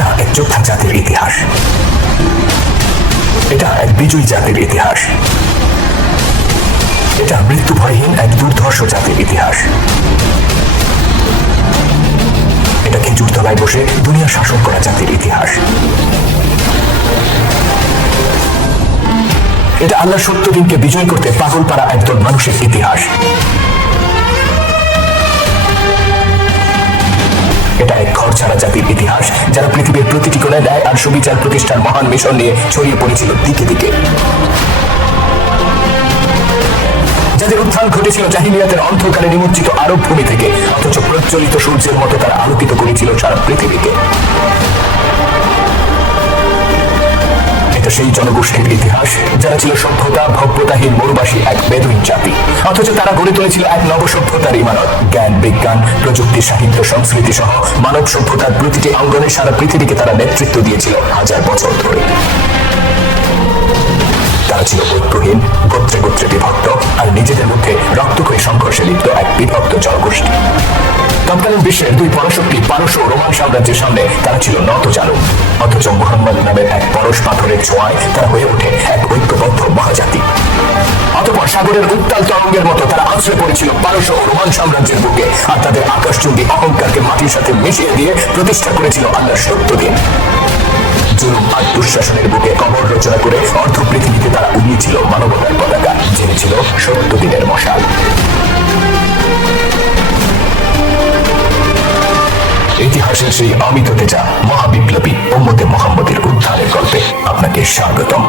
এটা এক যোদ্ধা জাতির ইতিহাস, এটা এক বিজয়ী জাতির ইতিহাস, এটা মৃত্যু ভয়হীন এক দুর্ধর্ষ জাতির ইতিহাস। এটা খেজুর তলায় বসে দুনিয়া শাসন করা জাতির ইতিহাস। এটা আল্লাহর সত্য দিনকে বিজয় করতে পাগল পাড়া একদল মানুষের ইতিহাস। এটা এক ঘর ছাড়া জাতির ইতিহাস, যারা পৃথিবীর প্রতিটি কোণায় ন্যায় আর সুবিচার প্রতিষ্ঠার মহান মিশন নিয়ে ছড়িয়ে পড়েছিল দিকে দিকে, যাদের উত্থান ঘটেছিল জাহিলিয়াতের অন্ধকারে নিমজ্জিত আরব ভূমি থেকে, অথচ প্রজ্বলিত সূর্যের মতো তারা আলোকিত করেছিল সারা পৃথিবীকে। এটা সেই জনগোষ্ঠীর ইতিহাস যারা ছিল সভ্যতা ভব্যতাহীন মরুবাসী এক বেদুইন জাতি, অথচ তারা গড়ে তুলেছিল এক নবসভ্যতার ইমারত। জ্ঞান বিজ্ঞান প্রযুক্তি সাহিত্য সংস্কৃতি সহ মানব সভ্যতার প্রতিটি অঙ্গনে সারা পৃথিবীকে তারা নেতৃত্ব দিয়েছিল হাজার বছর ধরে। তারা ছিল ঐক্যহীন, গোত্রে গোত্রে বিভক্ত আর নিজেদের মধ্যে রক্তক্ষয়ী সংঘর্ষে লিপ্ত এক বিভক্ত জনগোষ্ঠী। তৎকালীন বিশ্বের দুই পরাশক্তি পারস্য ও রোমান সাম্রাজ্যের সামনে তারা ছিল নতজানু, অথচ মুহাম্মদ নামের এক পরশ পাথরের ছোঁয়ায় তারা হয়ে ওঠে এক ঐক্যবদ্ধ মহাজাতি। অতঃপর সাগরের উত্তাল তরঙ্গের মতো তারা আছড়ে পড়েছিল পারস্য ও রোমান সাম্রাজ্যের বুকে, আর তাদের আকাশচুম্বী অহংকারকে মাটির সাথে মিশিয়ে দিয়ে প্রতিষ্ঠা করেছিল আল্লাহর সত্য দিন। জুলুম আর দুঃশাসনের বুকে কবর রচনা করে অর্ধ পৃথিবীতে তারা উড়িয়েছিল মানবতার পতাকা, জেনেছিল সত্য দিনের মশাল। ইতিহাসের সেই অমিত তেজা মহাবিপ্লবী উম্মতে মুহাম্মদের উদ্ধারের গল্পে আপনাকে স্বাগতম।